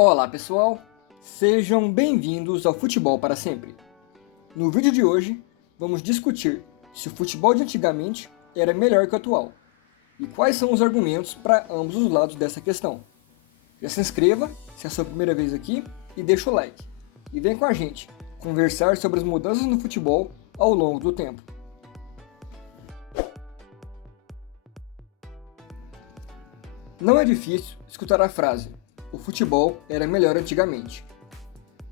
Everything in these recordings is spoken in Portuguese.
Olá pessoal, sejam bem-vindos ao Futebol para Sempre. No vídeo de hoje, vamos discutir se o futebol de antigamente era melhor que o atual e quais são os argumentos para ambos os lados dessa questão. Já se inscreva se é a sua primeira vez aqui e deixa o like. E vem com a gente conversar sobre as mudanças no futebol ao longo do tempo. Não é difícil escutar a frase: o futebol era melhor antigamente.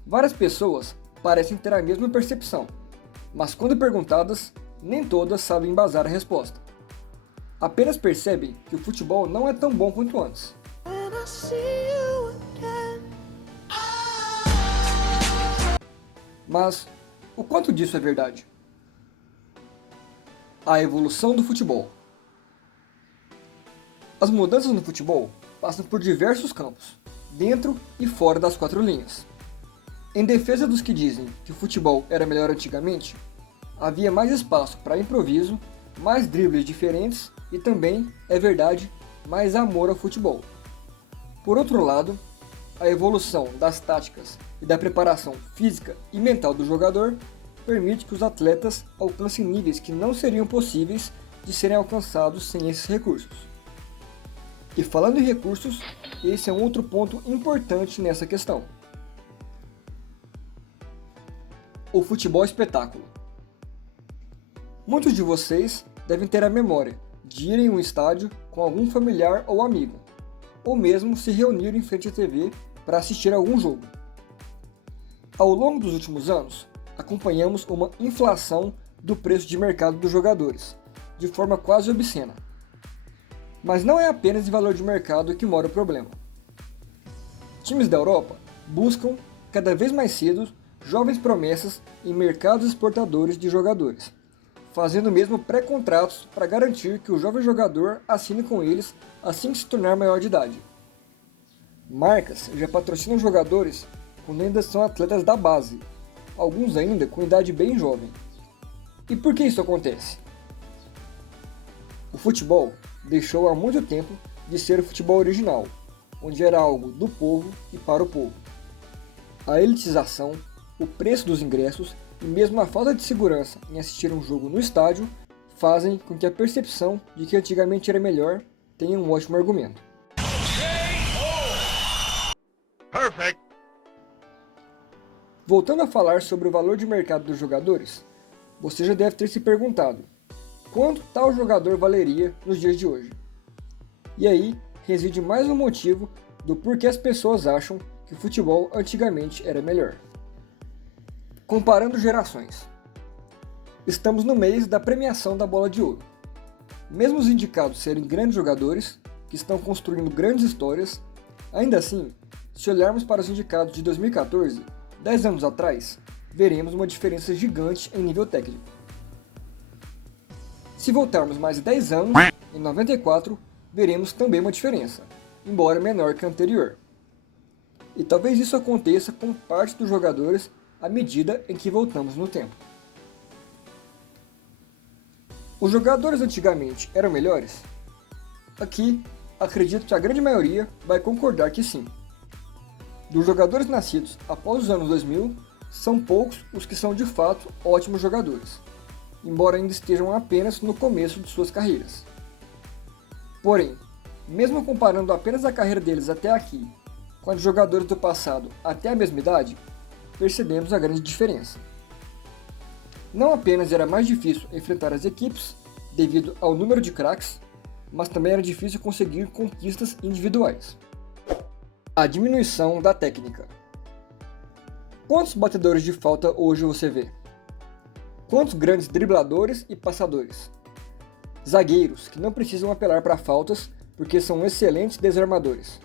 Várias pessoas parecem ter a mesma percepção, mas quando perguntadas, nem todas sabem embasar a resposta. Apenas percebem que o futebol não é tão bom quanto antes. Mas o quanto disso é verdade? A evolução do futebol. As mudanças no futebol passam por diversos campos, dentro e fora das quatro linhas. Em defesa dos que dizem que o futebol era melhor antigamente, havia mais espaço para improviso, mais dribles diferentes e também, é verdade, mais amor ao futebol. Por outro lado, a evolução das táticas e da preparação física e mental do jogador permite que os atletas alcancem níveis que não seriam possíveis de serem alcançados sem esses recursos. E falando em recursos, esse é um outro ponto importante nessa questão. O futebol espetáculo. Muitos de vocês devem ter a memória de ir em um estádio com algum familiar ou amigo, ou mesmo se reunir em frente à TV para assistir a algum jogo. Ao longo dos últimos anos, acompanhamos uma inflação do preço de mercado dos jogadores, de forma quase obscena. Mas não é apenas em valor de mercado que mora o problema. Times da Europa buscam, cada vez mais cedo, jovens promessas em mercados exportadores de jogadores, fazendo mesmo pré-contratos para garantir que o jovem jogador assine com eles assim que se tornar maior de idade. Marcas já patrocinam jogadores quando ainda são atletas da base, alguns ainda com idade bem jovem. E por que isso acontece? O futebol deixou há muito tempo de ser o futebol original, onde era algo do povo e para o povo. A elitização, o preço dos ingressos e mesmo a falta de segurança em assistir um jogo no estádio fazem com que a percepção de que antigamente era melhor tenha um ótimo argumento. Perfect. Voltando a falar sobre o valor de mercado dos jogadores, você já deve ter se perguntado: quanto tal jogador valeria nos dias de hoje? E aí reside mais um motivo do porquê as pessoas acham que o futebol antigamente era melhor. Comparando gerações. Estamos no mês da premiação da Bola de Ouro. Mesmo os indicados serem grandes jogadores, que estão construindo grandes histórias, ainda assim, se olharmos para os indicados de 2014, 10 anos atrás, veremos uma diferença gigante em nível técnico. Se voltarmos mais 10 anos, em 94, veremos também uma diferença, embora menor que a anterior. E talvez isso aconteça com parte dos jogadores à medida em que voltamos no tempo. Os jogadores antigamente eram melhores? Aqui, acredito que a grande maioria vai concordar que sim. Dos jogadores nascidos após os anos 2000, são poucos os que são de fato ótimos jogadores, embora ainda estejam apenas no começo de suas carreiras. Porém, mesmo comparando apenas a carreira deles até aqui com a de jogadores do passado até a mesma idade, percebemos a grande diferença. Não apenas era mais difícil enfrentar as equipes devido ao número de craques, mas também era difícil conseguir conquistas individuais. A diminuição da técnica. Quantos batedores de falta hoje você vê? Quantos grandes dribladores e passadores? Zagueiros que não precisam apelar para faltas porque são excelentes desarmadores.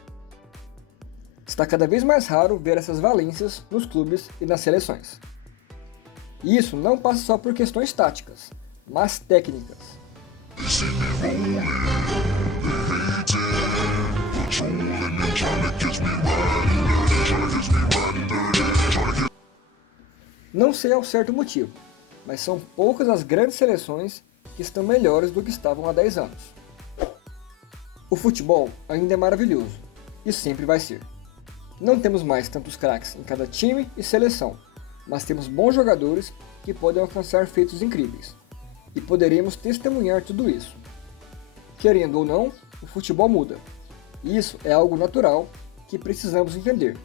Está cada vez mais raro ver essas valências nos clubes e nas seleções. E isso não passa só por questões táticas, mas técnicas. Não sei ao certo motivo, mas são poucas as grandes seleções que estão melhores do que estavam há 10 anos. O futebol ainda é maravilhoso, e sempre vai ser. Não temos mais tantos craques em cada time e seleção, mas temos bons jogadores que podem alcançar feitos incríveis. E poderemos testemunhar tudo isso. Querendo ou não, o futebol muda. E isso é algo natural que precisamos entender.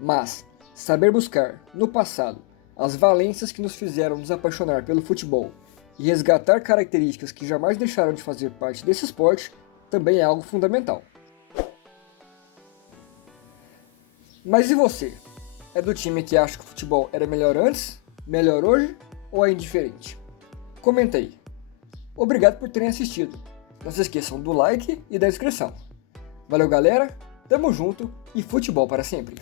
Mas saber buscar, no passado, as valências que nos fizeram nos apaixonar pelo futebol e resgatar características que jamais deixaram de fazer parte desse esporte também é algo fundamental. Mas e você? É do time que acha que o futebol era melhor antes, melhor hoje ou é indiferente? Comenta aí. Obrigado por terem assistido. Não se esqueçam do like e da inscrição. Valeu, galera, tamo junto e futebol para sempre!